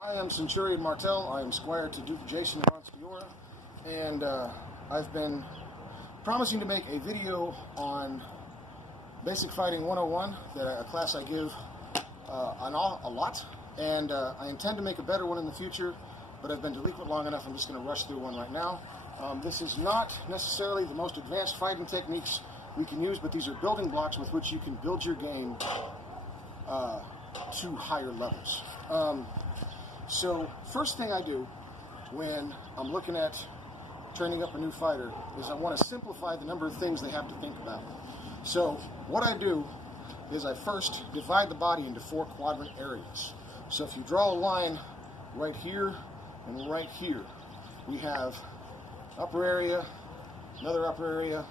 I am Centurion Martel. I am Squire to Duke Jason Monstiora, and I've been promising to make a video on Basic Fighting 101, a class I give a lot, and I intend to make a better one in the future, but I've been delinquent long enough. I'm just going to rush through one right now. This is not necessarily the most advanced fighting techniques we can use, but these are building blocks with which you can build your game to higher levels. So first thing I do when I'm looking at training up a new fighter is I want to simplify the number of things they have to think about. So what I do is I first divide the body into 4 quadrant areas. So if you draw a line right here and right here, we have upper area, another upper area,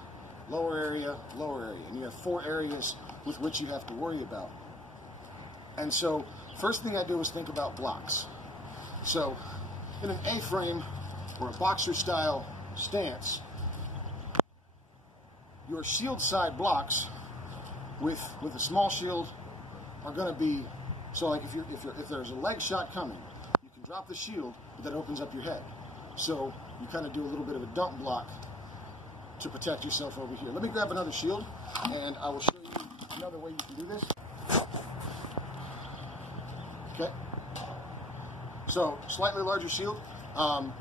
lower area, lower area. And you have 4 areas with which you have to worry about. And so first thing I do is think about blocks. So in an A-frame or a boxer style stance, your shield side blocks with a small shield are going to be, so like if there's a leg shot coming, you can drop the shield, but that opens up your head. So you kind of do a little bit of a dump block to protect yourself over here. Let me grab another shield and I will show you another way you can do this. Okay. So slightly larger shield.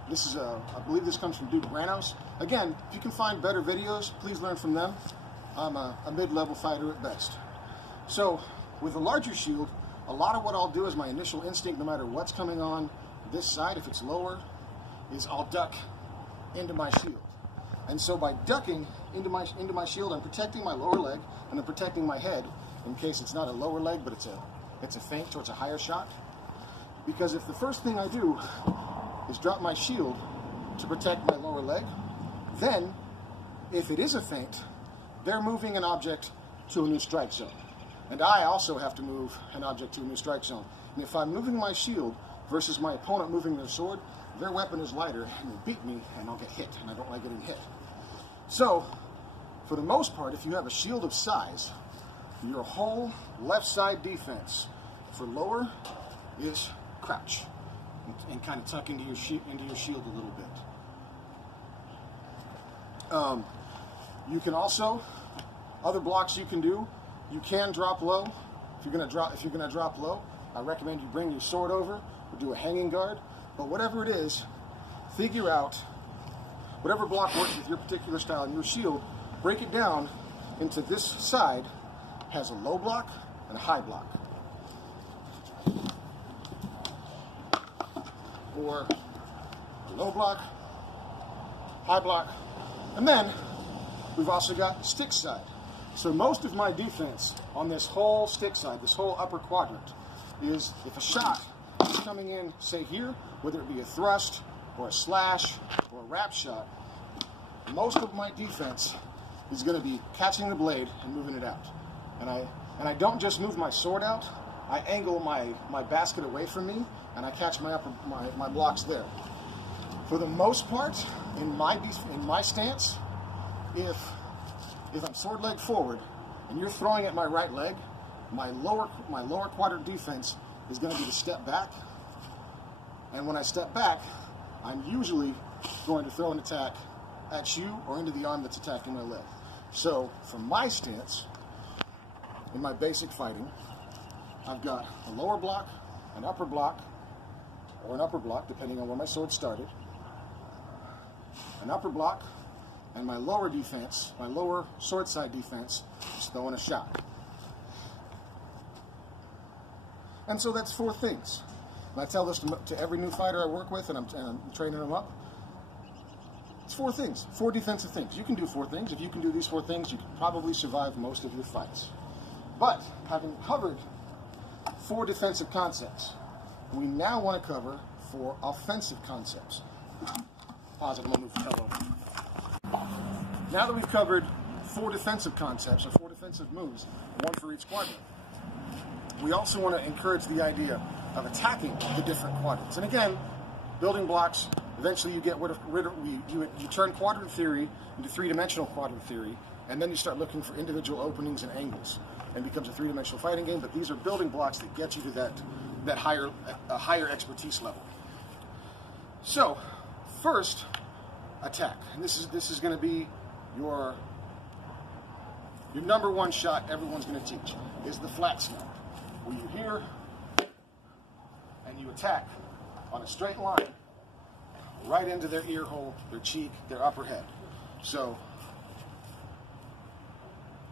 This is I believe this comes from Brannos. Again, if you can find better videos, please learn from them. I'm a mid-level fighter at best. So with a larger shield, a lot of what I'll do is my initial instinct, no matter what's coming on this side, if it's lower, is I'll duck into my shield. And so by ducking into my shield, I'm protecting my lower leg and I'm protecting my head in case it's not a lower leg, but it's a feint or it's a higher shot. Because if the first thing I do is drop my shield to protect my lower leg, then if it is a feint, they're moving an object to a new strike zone. And I also have to move an object to a new strike zone. And if I'm moving my shield versus my opponent moving their sword, their weapon is lighter and they beat me and I'll get hit, and I don't like getting hit. So, for the most part, if you have a shield of size, your whole left side defense for lower is crouch and kind of tuck into your shield a little bit. You can also, other blocks you can do, you can drop low. If you're gonna drop low, I recommend you bring your sword over or do a hanging guard. But whatever it is, figure out whatever block works with your particular style and your shield. Break it down into this side has a low block and a high block. Or low block, high block, and then we've also got stick side. So most of my defense on this whole stick side, this whole upper quadrant, is if a shot is coming in, say here, whether it be a thrust or a slash or a wrap shot, most of my defense is going to be catching the blade and moving it out. And I don't just move my sword out, I angle my basket away from me and I catch my blocks there. For the most part, in my stance, if I'm sword leg forward and you're throwing at my right leg, my lower quadrant defense is going to be to step back. And when I step back, I'm usually going to throw an attack at you or into the arm that's attacking my leg. So from my stance, in my basic fighting, I've got a lower block, an upper block, or an upper block, depending on where my sword started, an upper block, and my lower defense, my lower sword side defense, is throwing a shot. And so that's 4 things. And I tell this to every new fighter I work with, and I'm training them up. It's 4 things, 4 defensive things. You can do 4 things. If you can do these 4 things, you can probably survive most of your fights. But having covered 4 defensive concepts, we now want to cover 4 offensive concepts. Pause it, I'm going to move the hell over. Now that we've covered 4 defensive concepts, or 4 defensive moves, 1 for each quadrant, we also want to encourage the idea of attacking the different quadrants. And again, building blocks, eventually you get you turn quadrant theory into 3-dimensional quadrant theory, and then you start looking for individual openings and angles, and it becomes a 3-dimensional fighting game. But these are building blocks that get you to that higher expertise level. So, first, attack. And this is going to be your number one shot everyone's going to teach, is the flat snap, where you here and you attack on a straight line right into their ear hole, their cheek, their upper head. So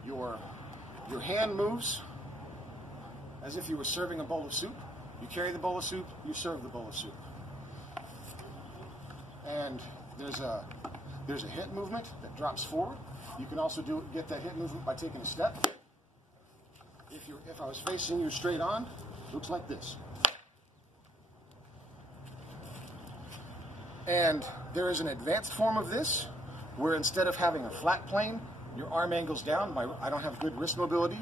your hand moves as if you were serving a bowl of soup. You carry the bowl of soup, you serve the bowl of soup. And there's a hip movement that drops forward. You can also get that hip movement by taking a step. If I was facing you straight on, it looks like this. And there is an advanced form of this, where instead of having a flat plane, your arm angles down. I don't have good wrist mobility,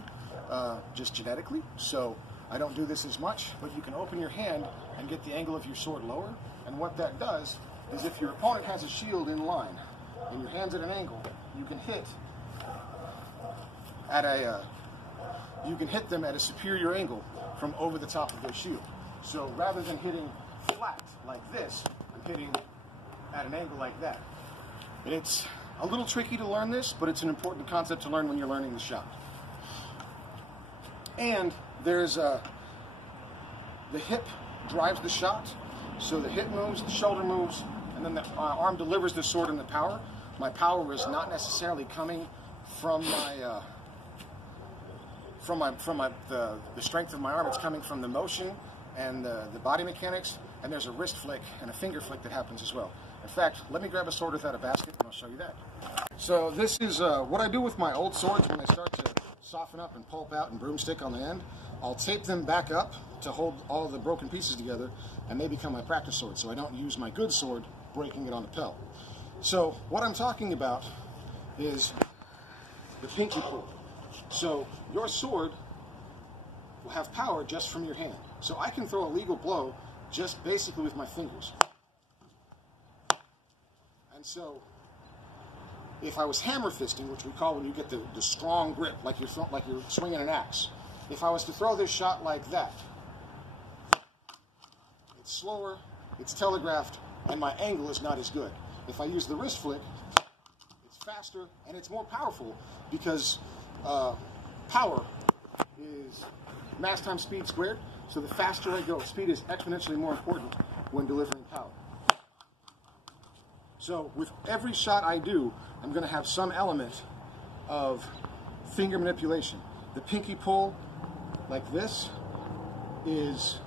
just genetically, so I don't do this as much, but you can open your hand and get the angle of your sword lower. And what that does is, if your opponent has a shield in line and your hand's at an angle, you can hit them at a superior angle from over the top of their shield. So rather than hitting flat like this, I'm hitting at an angle like that. And it's a little tricky to learn this, but it's an important concept to learn when you're learning the shot. And there's the hip drives the shot, so the hip moves, the shoulder moves, and then the arm delivers the sword and the power. My power is not necessarily coming from the strength of my arm. It's coming from the motion and the body mechanics, and there's a wrist flick and a finger flick that happens as well. In fact, let me grab a sword without a basket and I'll show you that. So this is what I do with my old swords when they start to soften up and pulp out and broomstick on the end. I'll tape them back up to hold all the broken pieces together, and they become my practice sword, so I don't use my good sword breaking it on the pellet. So what I'm talking about is the pinky pull. So your sword will have power just from your hand. So I can throw a legal blow just basically with my fingers. And so if I was hammer fisting, which we call when you get the strong grip, like you're swinging an axe, if I was to throw this shot like that, it's slower, it's telegraphed, and my angle is not as good. If I use the wrist flick, it's faster and it's more powerful, because power is mass times speed squared. So the faster I go, speed is exponentially more important when delivering power. So with every shot I do, I'm going to have some element of finger manipulation. The pinky pull, like this, is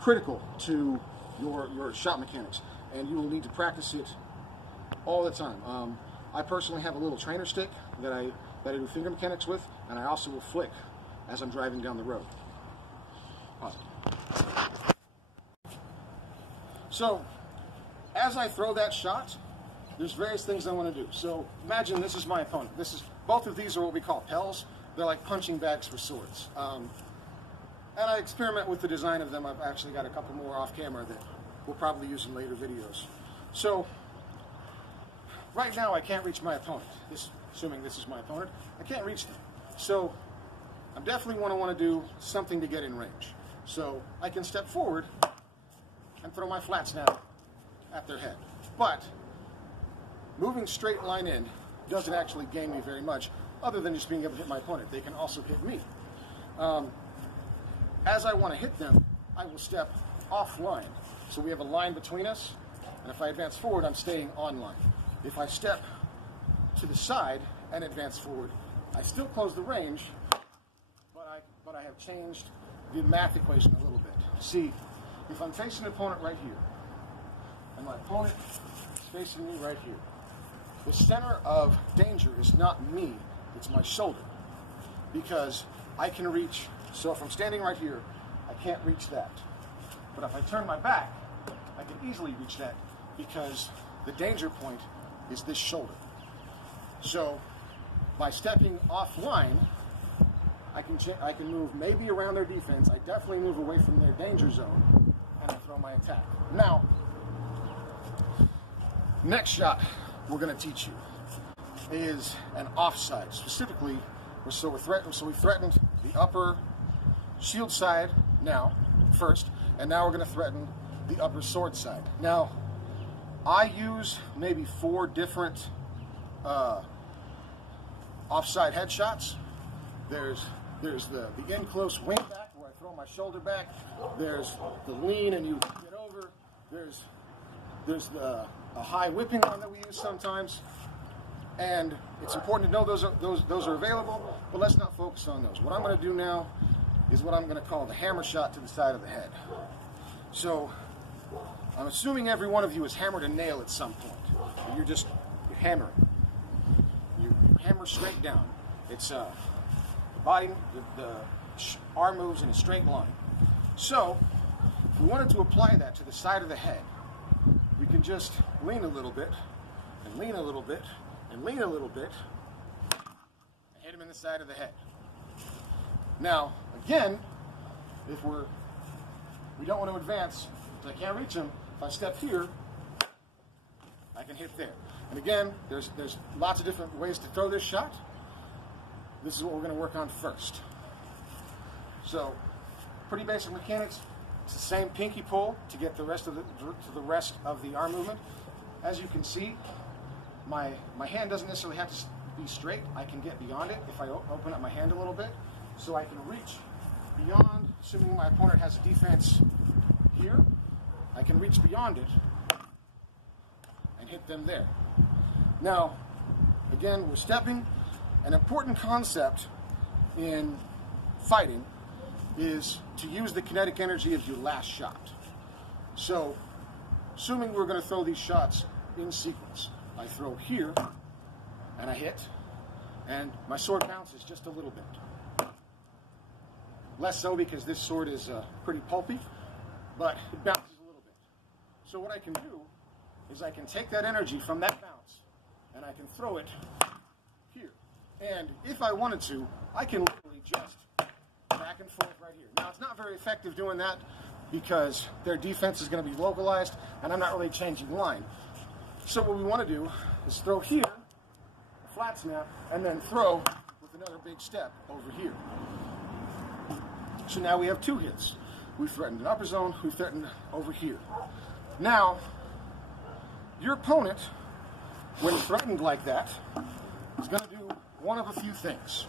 critical to your shot mechanics, and you will need to practice it all the time. I personally have a little trainer stick that I do finger mechanics with, and I also will flick as I'm driving down the road. So, as I throw that shot, there's various things I want to do. So, imagine this is my opponent. Both of these are what we call pels. They're like punching bags for swords. And I experiment with the design of them. I've actually got a couple more off camera that we'll probably use in later videos. So, right now I can't reach my opponent. Assuming this is my opponent, I can't reach them. So, I definitely want to do something to get in range. So, I can step forward and throw my flat snap at their head. But moving straight line in doesn't actually gain me very much, other than just being able to hit my opponent. They can also hit me. As I want to hit them, I will step offline. So we have a line between us, and if I advance forward, I'm staying on line. If I step to the side and advance forward, I still close the range, but I have changed the math equation a little bit. See, if I'm facing an opponent right here, and my opponent is facing me right here, the center of danger is not me, it's my shoulder. Because I can reach, so if I'm standing right here, I can't reach that. But if I turn my back, I can easily reach that, because the danger point is this shoulder. So by stepping offline, I can move maybe around their defense. I definitely move away from their danger zone, and I throw my attack. Now, next shot we're going to teach you is an offside. Specifically, we threatened the upper shield side now. first, and now we're going to threaten the upper sword side. Now, I use maybe 4 different offside headshots. There's the in close wing back where I throw my shoulder back. There's the lean and you get over. There's a high whipping one that we use sometimes. And it's important to know those are available, but let's not focus on those. What I'm going to do now is what I'm going to call the hammer shot to the side of the head. So I'm assuming every one of you has hammered a nail at some point. And you're hammering. You hammer straight down. It's the body, the arm moves in a straight line. So if we wanted to apply that to the side of the head, we can just lean a little bit, and lean a little bit, and lean a little bit, and hit him in the side of the head. Now, again, if we don't want to advance, if I can't reach him, if I step here, I can hit there. And again, there's lots of different ways to throw this shot. This is what we're going to work on first. So, pretty basic mechanics. It's the same pinky pull to get the rest of the arm movement. As you can see, my hand doesn't necessarily have to be straight. I can get beyond it if I open up my hand a little bit. So I can reach beyond, assuming my opponent has a defense here, I can reach beyond it and hit them there. Now, again, we're stepping. An important concept in fighting is to use the kinetic energy of your last shot. So, assuming we're going to throw these shots in sequence, I throw here, and I hit, and my sword bounces just a little bit. Less so because this sword is pretty pulpy, but it bounces a little bit. So what I can do is I can take that energy from that bounce, and I can throw it here. And if I wanted to, I can literally just back and forth right here. Now, it's not very effective doing that because their defense is going to be localized, and I'm not really changing line. So what we want to do is throw here, a flat snap, and then throw with another big step over here. So now we have 2 hits. We threatened an upper zone, we threatened over here. Now, your opponent, when threatened like that, is going to do one of a few things.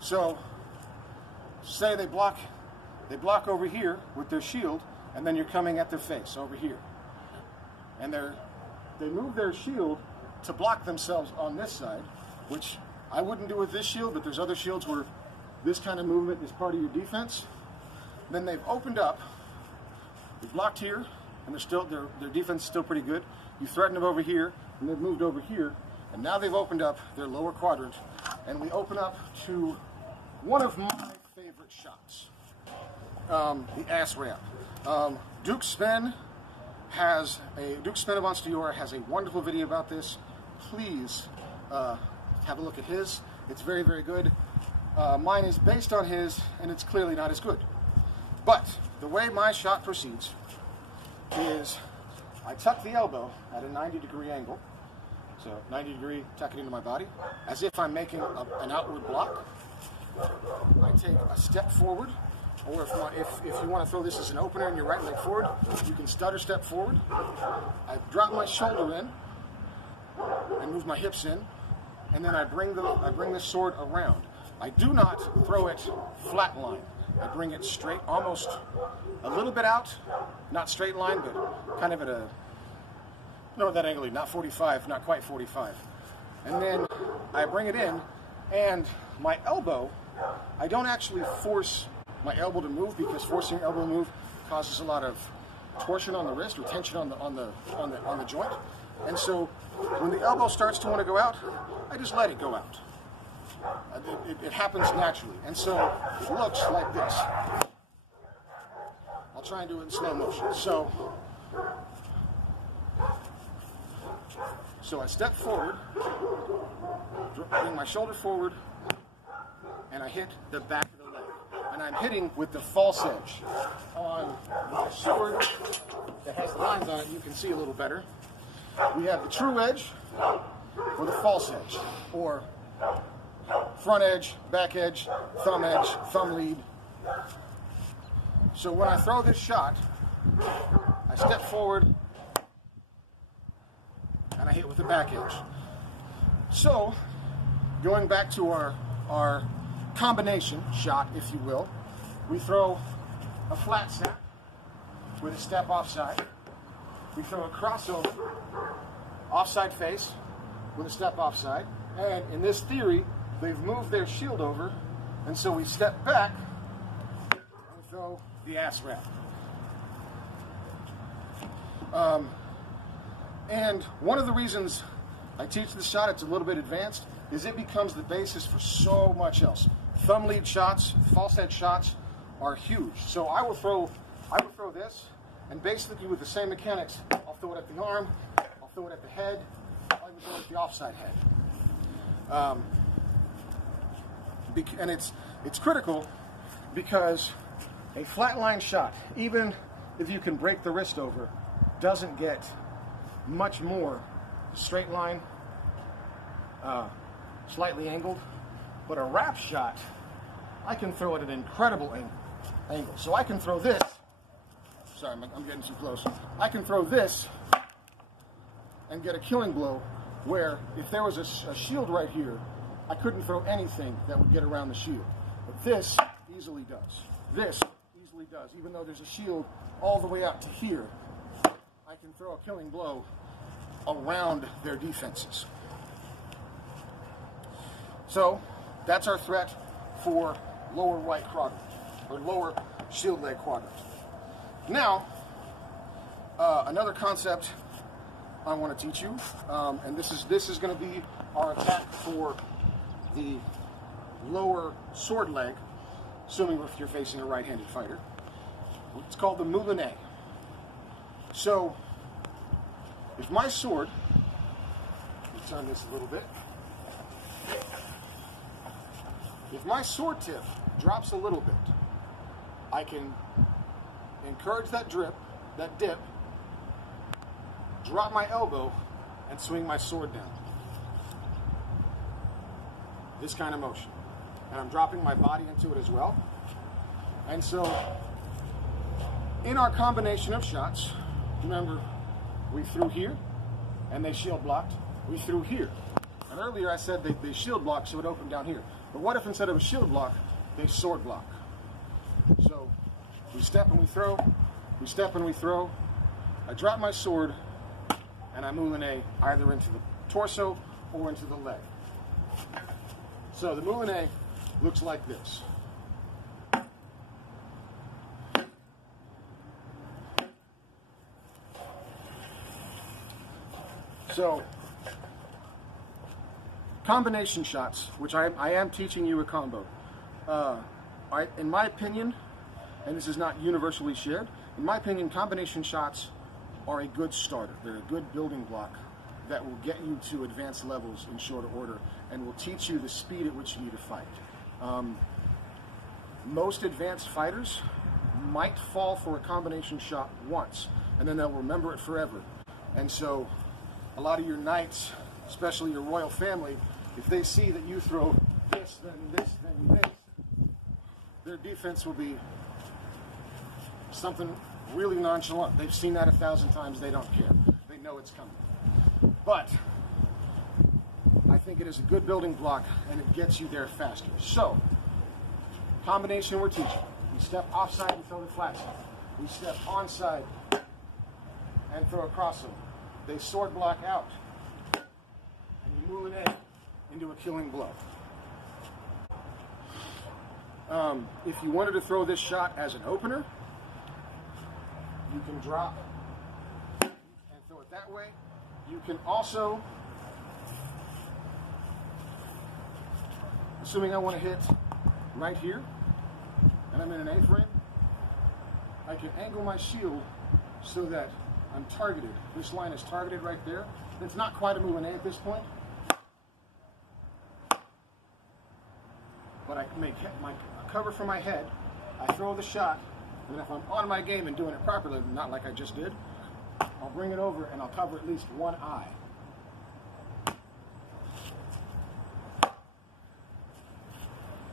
So, say they block over here with their shield, and then you're coming at their face over here. And they move their shield to block themselves on this side, which I wouldn't do with this shield, but there's other shields where this kind of movement is part of your defense. Then they've opened up, they've blocked here, and their defense is still pretty good. You threaten them over here, and they've moved over here, and now they've opened up their lower quadrant, and we open up to one of my favorite shots, the ass ramp. Sven of Onsteyora has a wonderful video about this. Please have a look at his. It's very, very good. Mine is based on his, and it's clearly not as good. But the way my shot proceeds is I tuck the elbow at a 90-degree angle. So 90 degree, tuck it into my body, as if I'm making an outward block. I take a step forward, or if you want to throw this as an opener and your right leg forward, you can stutter step forward. I drop my shoulder in and move my hips in, and then I bring the sword around. I do not throw it flat line. I bring it straight, almost a little bit out, not straight line, but kind of at a, no, that angle, not 45, not quite 45. And then I bring it in, and my elbow, I don't actually force my elbow to move, because forcing your elbow to move causes a lot of torsion on the wrist or tension on the joint. And so when the elbow starts to want to go out, I just let it go out. It happens naturally. And so it looks like this. I'll try and do it in slow motion. So I step forward, bring my shoulder forward, and I hit the back of the leg. And I'm hitting with the false edge. On my sword that has lines on it, you can see a little better. We have the true edge or the false edge, or front edge, back edge, thumb lead, So when I throw this shot, I step forward and I hit with the back edge. So, going back to our combination shot, if you will, we throw a flat snap with a step offside. We throw a crossover, offside face with a step offside. And in this theory, they've moved their shield over, and so we step back and throw the ass wrap. And one of the reasons I teach this shot, it's a little bit advanced, is it becomes the basis for so much else. Thumb lead shots, false head shots are huge. So I will throw this, and basically with the same mechanics, I'll throw it at the arm, I'll throw it at the head, I'll even throw it at the offside head. And it's critical because a flat line shot, even if you can break the wrist over, doesn't get much more straight line, slightly angled. But a wrap shot, I can throw at an incredible angle. So I can throw this. Sorry, I'm getting too close. I can throw this and get a killing blow where if there was a shield right here, I couldn't throw anything that would get around the shield. But this easily does. This easily does. Even though there's a shield all the way out to here, I can throw a killing blow around their defenses. So that's our threat for lower white quadrant, or lower shield leg quadrant. Now, another concept I want to teach you, and this is going to be our attack for the lower sword leg, assuming if you're facing a right-handed fighter. It's called the moulinet. So, if my sword, let me turn this a little bit. If my sword tip drops a little bit, I can encourage that dip, drop my elbow, and swing my sword down. This kind of motion. And I'm dropping my body into it as well. And so, in our combination of shots, remember, we threw here, and they shield blocked. We threw here. And earlier I said they shield blocked, so it opened down here. But what if instead of a shield block, they sword block? So, we step and we throw, we step and we throw. I drop my sword, and I moulinet either into the torso or into the leg. So the moulinet looks like this. So, combination shots, which I am teaching you a combo. In my opinion, and this is not universally shared, in my opinion, combination shots are a good starter. They're a good building block that will get you to advanced levels in shorter order and will teach you the speed at which you need to fight. Most advanced fighters might fall for a combination shot once, and then they'll remember it forever. And so, a lot of your knights, especially your royal family, if they see that you throw this, then this, then this, their defense will be something really nonchalant. They've seen that 1,000 times, they don't care. They know it's coming. But I think it is a good building block, and it gets you there faster. So, combination we're teaching. We step offside and throw the flat side. We step onside and throw a crossover. They sword block out, and you moulinet into a killing blow. If you wanted to throw this shot as an opener, you can drop and throw it that way. You can also, assuming I want to hit right here, and I'm in an A-frame, I can angle my shield so that I'm targeted. This line is targeted right there. It's not quite a moulinet at this point, but I can make my cover for my head. I throw the shot, and if I'm on my game and doing it properly, not like I just did, I'll bring it over and I'll cover at least one eye.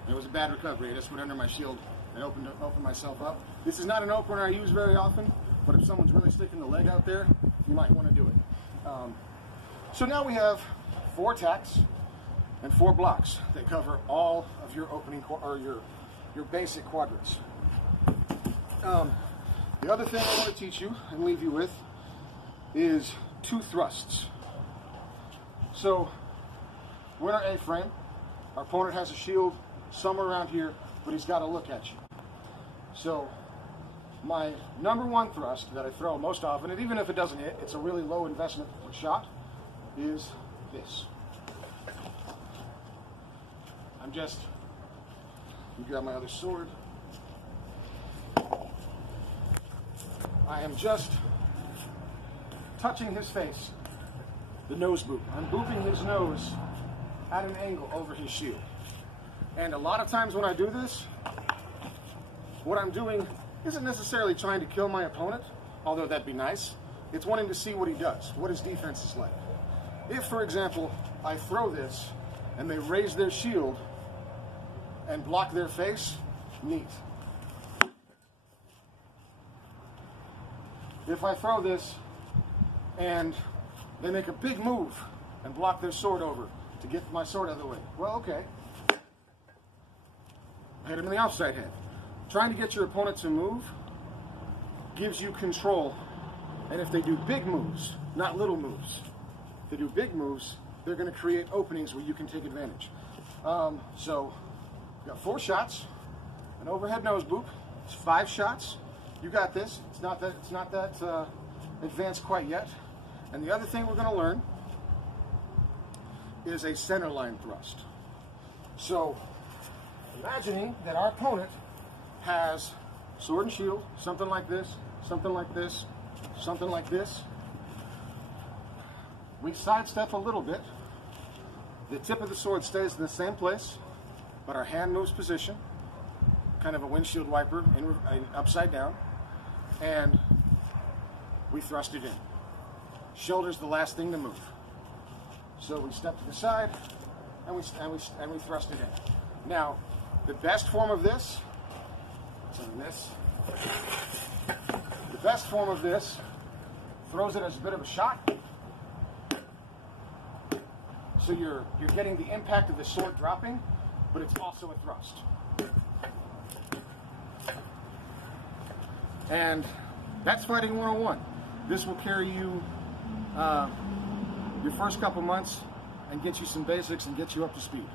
It was a bad recovery. I just went under my shield and open myself up. This is not an opener I use very often, but if someone's really sticking the leg out there, you might want to do it. So now we have 4 tacks and 4 blocks that cover all of your opening or your basic quadrants. The other thing I want to teach you and leave you with is 2 thrusts. So we're in our A-frame. Our opponent has a shield somewhere around here, but he's got to look at you. So my number 1 thrust that I throw most often, and even if it doesn't hit, it's a really low investment shot, is this. I'm just, let me grab my other sword. I am just touching his face, the nose boop. I'm booping his nose at an angle over his shield. And a lot of times when I do this, what I'm doing isn't necessarily trying to kill my opponent, although that'd be nice. It's wanting to see what he does, what his defense is like. If, for example, I throw this and they raise their shield and block their face, neat. If I throw this and they make a big move and block their sword over to get my sword out of the way, well, okay. I hit him in the outside head. Trying to get your opponent to move gives you control. And if they do big moves, not little moves, if they do big moves, they're going to create openings where you can take advantage. So, we've got 4 shots, an overhead nose boop. It's 5 shots. You got this. It's not that advanced quite yet. And the other thing we're going to learn is a center line thrust. So, imagining that our opponent has sword and shield, something like this, something like this, something like this. We sidestep a little bit. The tip of the sword stays in the same place, but our hand moves position, kind of a windshield wiper upside down, and we thrust it in. Shoulder's the last thing to move. So we step to the side, and we thrust it in. Now, the best form of this, the best form of this throws it as a bit of a shot. So you're getting the impact of the sword dropping, but it's also a thrust. And that's fighting 101. This will carry you your first couple months and get you some basics and get you up to speed.